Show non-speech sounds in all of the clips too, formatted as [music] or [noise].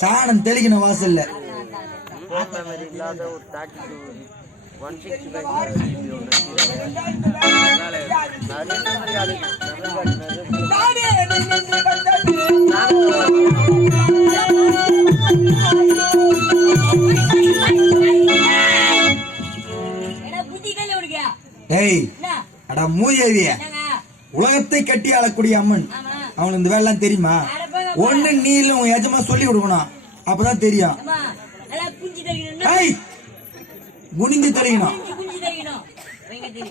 சாணம் தெளிக்கணும் வாசல்ல. Phone memory இல்லாத ஒரு thirty two one sixty five GB ஒன்று நிறைய மெமரி கார்டு மெமரி கார்டு ஏடா புத்தி கல்ல உனக்கு ஏய் என்ன? அடா மூதேவிய உலகத்தை கட்டி ஆளக்கூடிய அம்மன். அவனுக்கு இந்த வேலைலாம் தெரியுமா? ஒண்ணு நீ இல்ல உன் எஜமா சொல்லி கொடுக்கணும். அப்பதான் தெரியும். குனிஞ்சு தெளிக்கணும் புஞ்சி புஞ்சி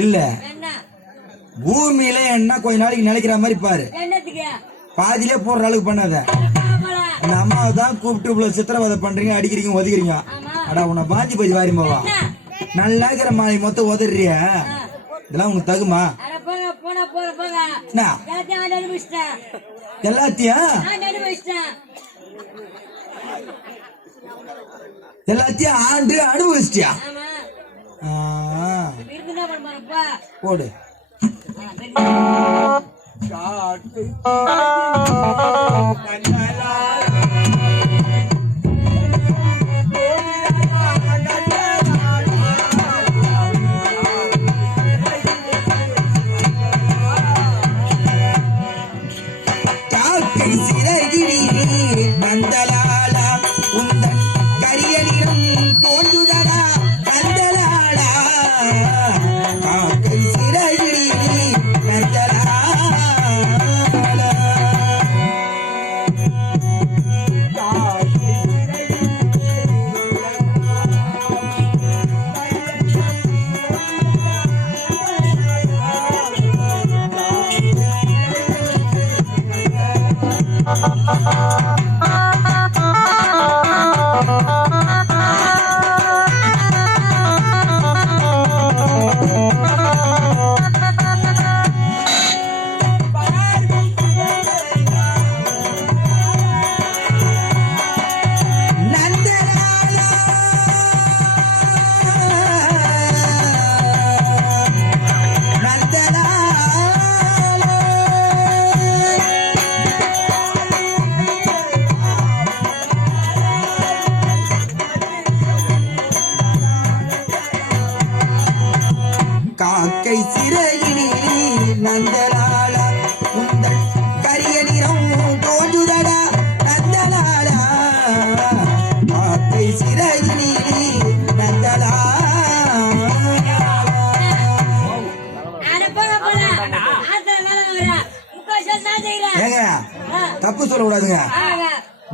இல்ல. என்ன? பூமியில என்ன கொஞ்ச நாளைக்கு நினைக்கிற மாதிரி பாரு. என்னத்துக்கு? பாதியிலே போடுற அளவுக்கு பண்ணாத. இந்த அம்மாவை தான் கூப்பிட்டு இவ்வளவு சித்திரவதை பண்றீங்க அடிக்கிறீங்க ஒதுக்கிறீங்க. அடா உன்னை பாஞ்சி போய் வாரி என்ன? நல்லா இருக்கிற மாலை மொத்தம் உதறிய இதெல்லாம் உனக்கு தகுமா? எல்லாத்தையும் எல்லாத்தையும் ஆண்டு அனுபவிச்சிட்டியா? போடு. காக்கை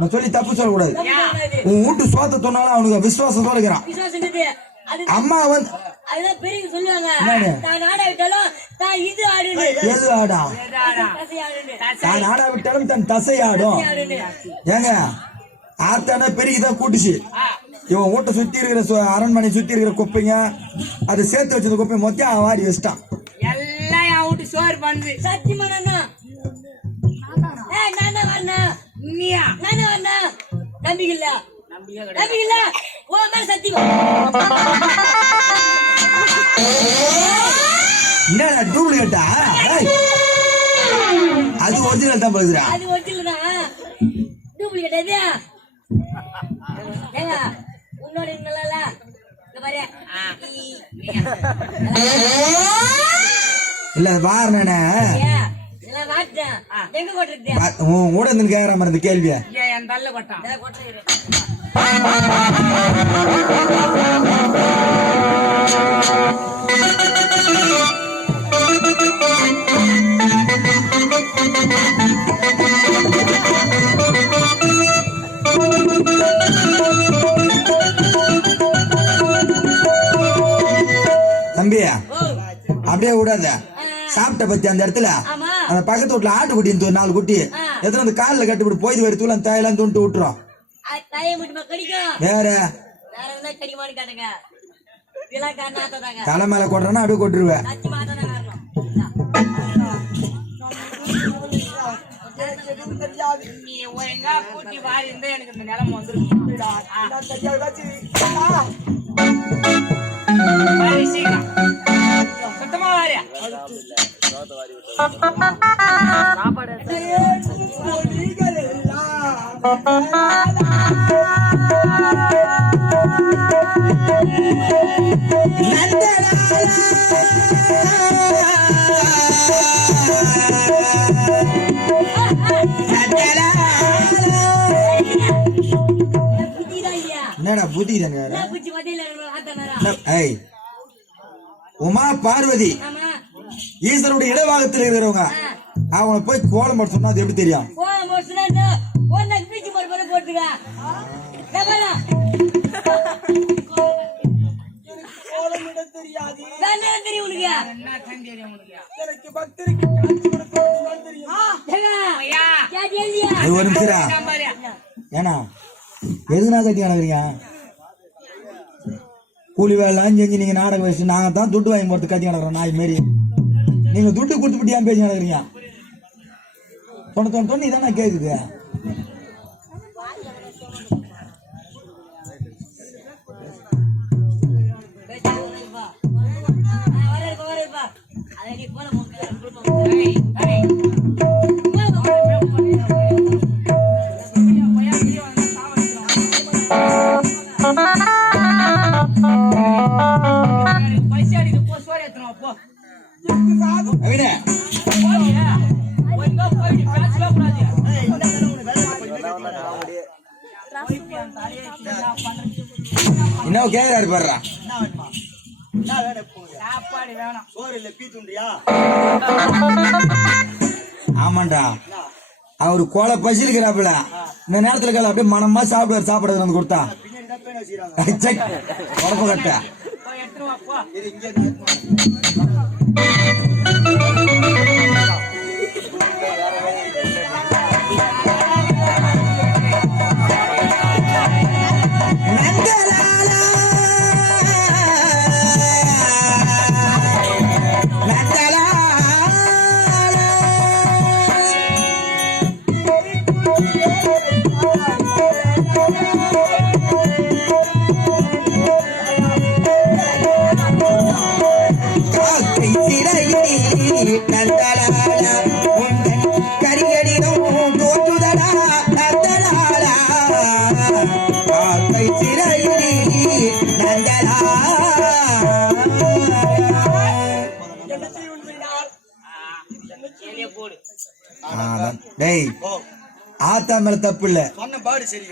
நான் சொல்லி தப்பு சொல்லக்கூடாது. உன் வீட்டு சோத்த சொன்னாலும் அவனுக்கு விசுவாசத்தோட இருக்கிறான். அம்மா வந்து எது ஆடா? தான் விட்டாலும் தன் தசை ஆடும். ஏங்க ஆத்தானா பெருகிதான் கூட்டுச்சு. இவன் வீட்டை சுத்தி இருக்கிற சு- அரண்மனை சுத்தி இருக்கிற குப்பைங்க அதை சேர்த்து வச்சது குப்பை மொத்தம் அவன் வச்சிட்டான். எல்லாம் சோறு பண்ணுது. நீயா நானா வரணும் நம்பிக்கை இல்ல நம்பிக்கை இல்ல ஓ மேல சத்தியமா என்னடா டூப்ளிகேட்டா அது ஒரிஜினல் தான் பழுதுடா அது ஒரிஜினல் தான். டூப்ளிகேட் எது ஏங்க உன்னோட இல்ல இந்த பாரு. ஈ. இல்ல வாரணனே உன் கூட இருந்து கேக்குற மாதிரி இந்த கேள்விய? என் தள்ள கொட்டான். போட்டிருக்கிறேன் தம்பி ஓ. அப்படியே விடாத. சாப்பிட்ட பத்தி அந்த இடத்துல அந்த பக்கத்து வீட்டுல ஆட்டுக்குட்டி இருந்தது நாலு குட்டி. எத்தனை வந்து காலில் கட்டிவிட்டு போய் வரி தூள் அந்த தாயெல்லாம் தூண்டு விட்டுரும். வேற. வேற தலை மேல கொட்டுறேன்னா அப்படியே கொட்டுருவேன். சச்சி மாத்தா தான் காரணம் நீ ஒழுங்கா கூட்டி வாரி இருந்தா எனக்கு இந்த நிலைமை வந்துருக்கும் வாரி சீக்கிரம். என்னடா புத்தி தானே உமா பார்வதி. ஈஸ்வருடைய இடவாகத்தில் இருக்கிறவங்க. அவங்கள போய் கோலம் போட சொன்னா அது எப்படி தெரியும்? ஒரு நிமிஷம். ஏன்னா எதுனா கட்டி நடக்கிறீங்க? கூலி வேலைலாம் செஞ்சு நீங்க நாடகம் வச்சு நாங்க தான் துட்டு வாங்கி போறது கட்டி நடக்கிறோம் நாய் மாரி. நீங்க துட்டு கொடுத்துட்டு ஏன் பேசி நடக்கிறீங்க தொண்ணு தொண்ணு தொண்ணு இதானே கேக்குது வரேப்பா வேணும் ஆமாண்டா. அவரு கோலை பசிருக்கிறாப்புல இந்த நேரத்துல கேள அப்படியே மனமா சாப்பிடுவார் சாப்பிடுறது வந்து கொடுத்தா. உடம்பு கட்ட. ஆத்தா மேல தப்பு இல்ல சொன்ன பாடு சரி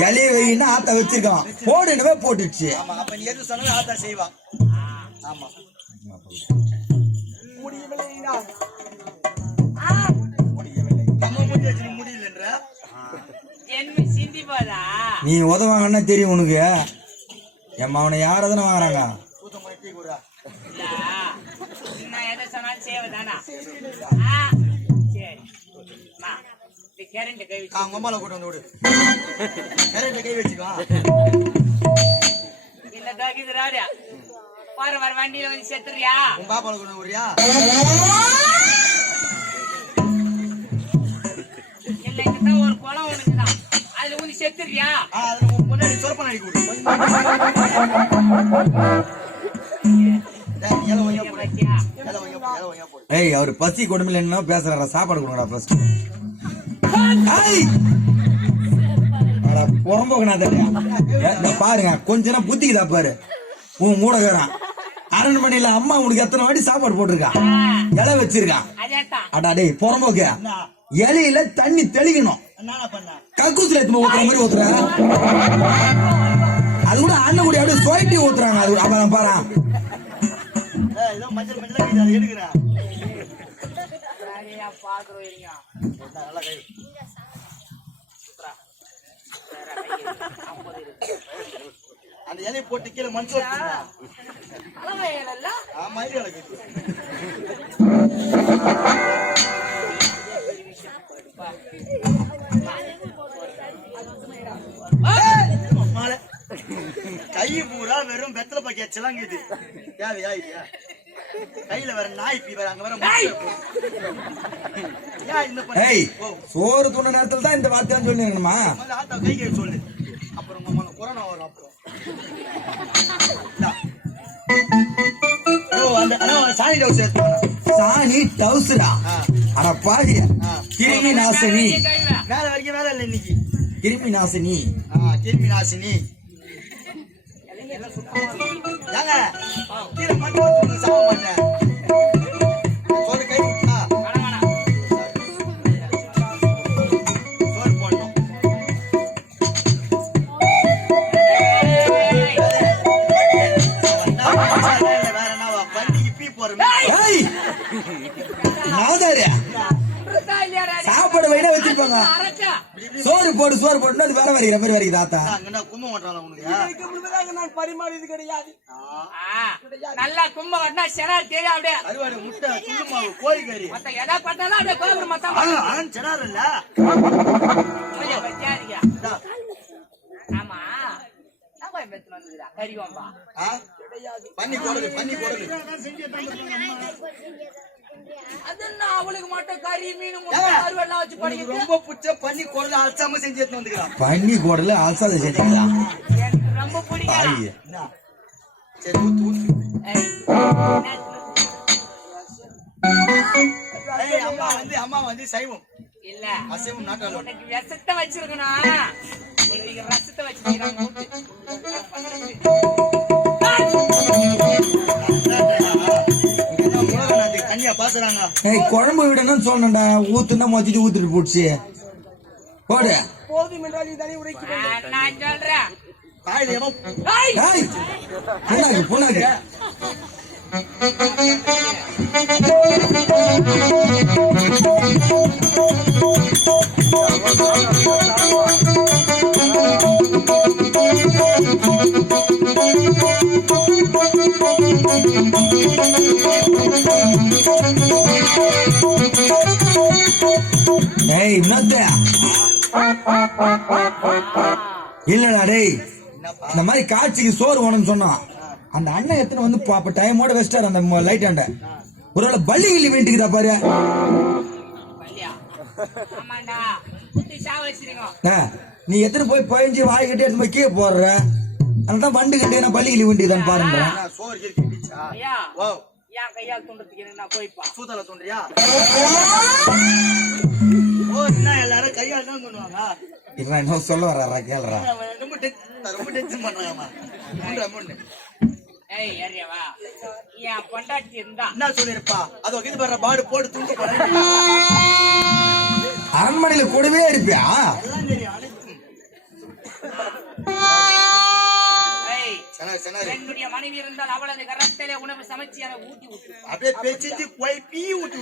இலைய வைன்னு ஆத்தா வச்சிருக்கான். போடுனவே போட்டுச்சு ஆமா அப்ப நீ எது சொன்னாலும் ஆத்தா செய்வா. ஆமா. நம்ம முடிஞ்சு வச்சு முடியலன்ற? என்ன சிந்தி போதா? நீ உதவாங்கன்னா தெரியும் உனக்கு. எம்மா அவனை யார் எதனா வாங்குறாங்க? நான் எதை சொன்னாலும் செய்வதானா? ஆ, அவங்க அம்மால வந்து விடு. கரெக்ட்ல கை வச்சுக்கோ. போற வர வண்டியில வந்து செத்துறியா? உன் பாப்பால இல்ல இங்கதான் ஒரு குளம் ஒண்ணுதான் அதுல வந்து செத்துறியா? அதுல முன்னாடி சொரப்ப நாடி கொடு. ஏய் அவர் பசி கொடுமையில என்ன பேசுறாரா? சாப்பாடு கொடுங்கடா ஃபர்ஸ்ட் பாருங்க கொஞ்ச நேரம் புத்திக்குதா பாரு. உன் மூடகாரன் அரண்மனையில அம்மா உனக்கு எத்தனை வாட்டி சாப்பாடு போட்டிருக்கா? இலை வச்சிருக்கான் அடா டேய் புறம்போக்க. இலையில தண்ணி தெளிக்கணும். கக்கூசில எடுத்து ஊத்துற மாதிரி ஊத்துற? அது கூட அண்ணன் கூட அப்படியே சுவைட்டி ஊத்துறாங்க. அது அப்புறம் பாரு. பாக்குறோம் இருங்க நல்லா கை அந்த இலையை போட்டு கீழே மண் சோறு தின்னுடா. அளவையில ஆ, மயில் இறக்குது. மாலை. கை பூரா வெறும் வெத்தலை பாக்கியா சிலாங்குது தேவையா இல்லையா? கையில வேற நாய் பி வேற அங்க ஓ, சோறு துண்ண நேரத்துல தான் இந்த வார்த்தையான்னு சொல்லிருக்கணுமா முதல்ல ஆத்தா கை கை சொல்லு. அப்புறம் கொரோனா வரும் அப்புறம் சாணி. சாணி டவுசரா? ஆ. அட பாவிய. ஆ. கிருமி நாசினி. மேல வரைக்கும் வேலை இல்லை இன்னைக்கு. கிருமி நாசினி. ஆ, கிருமி நாசினி. ஏங்க, கீழே மாட்டேன். போடு சோறு போட்டு அது வேற வரைக்கிற மாதிரி வரைக்குது தாத்தா. ஆ, நல்லா கும்ப கட்டினா செனா தெரியும் அப்படியே. அறுவாடு முட்டை கோழிக்கறி. மத்த எதை பண்ணாலும் அப்படியே கோபுரம் ஆ, செடார் இல்ல. ஆமா. மெத்து? பன்னி போடுது பன்னி போடுது. அவளுக்கு மட்டும் கறி மீன் அறுவெல்லாம் வச்சு படிக்கிறது ரொம்ப பிடிச்ச பன்னி குடல அரைச்சாம செஞ்சு எடுத்து வந்துக்கிறான் பண்ணி கூடல அலசாத ரொம்ப பிடிக்கும்? சரி ஊத்து ஊத்து. அம்மா வந்து அம்மா வந்து சைவம். இல்ல. அசைவம் நாட்டாளு உனக்கு விஷத்தை வச்சிருக்கணும் இன்னைக்கு ரசத்தை வச்சிருக்காங்க. [laughs] ஏய் குழம்பு விடணும்னு சொன்னேன்டா. ஊத்துனா மொச்சிட்டு ஊத்திட்டு போச்சு. போடு. நான் சொல்றேன். தாய் தெய்வம் ஏய், ஏய்! புண்ணாக்கு புண்ணாக்கு. ஏய் என்னத்த இல்லடா டேய். இந்த மாதிரி காட்சிக்கு சோறு வேணும்னு சொன்னான் அந்த அண்ணன் எத்தனை வந்து அப்ப டைமோட வச்சிட்டாரு அந்த லைட் ஆண்ட. ஒருவேளை பள்ளி கிள்ளி வேண்டிக்குதா பாரு. நீ எத்தனை போய் பயஞ்சு வாய் கட்டி எடுத்து போய் கீழே போடுற? அதனால வண்டு கட்டி நான் பள்ளி கிள்ளி வேண்டியதான் பாருங்க என் கையால் துண்டத்துக்கு எனக்கு நான் போய்ப்பா. ஓ என்ன எல்லாரும் கையால் தான் பண்ணுவாங்க இவன் என்ன சொல்ல வர்றாரா? கேளுறா ரொம்ப டென்ஷன் ரொம்ப டென்ஷன் பண்றாங்கம்மா. மூன்று அமௌண்ட் ஏய் ஏறியவா? என் பொண்டாட்டி இருந்தா. என்ன சொல்லிருப்பா அதோ இது பாரு பாடு போடு துண்டு அரண்மனையில கூடவே இருப்பியா? என்னுடைய மனைவி இருந்தால் அவளது கரத்திலே உணவு சமைச்சு எனக்கு ஊட்டி விட்டு அப்படியே பேச்சு போய் பீ ஊட்டி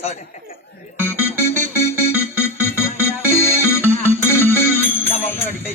சாரி நம்ம கை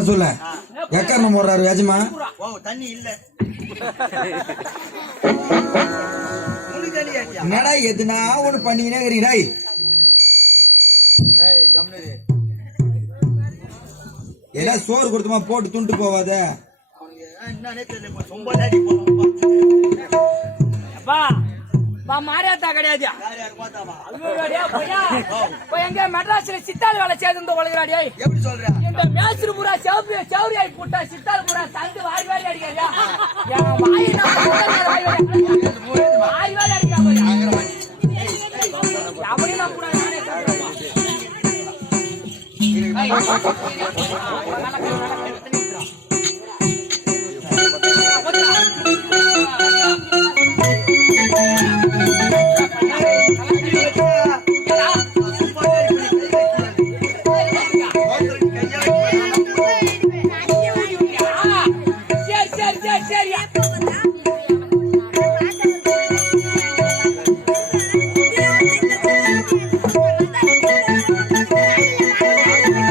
தர சொல்ல. எக்காரணம் போடுறாரு வேஜமா தண்ணி இல்ல. என்னடா எதுனா ஒண்ணு பண்ணிக்கினே இருக்கிறீங்க டேய். ஏய் கம்னது ஏதா சோறு கொடுத்துமா போட்டு துண்டு போவாத. என்னன்னே தெரியல மா- மாரியாத்தா கிடையாது எங்க மெட்ராஸ்ல சித்தாள் வேலை செய்து உலகிறாடியே எப்படி சொல்ற இந்த மேஸ்திரி பூரா செவப்பு செவரியாய் போட்டா சித்தாள் பூரா தந்து வாரி வாரி அடிக்காதா வாரி வாரி அப்படி நான் கூட நானே.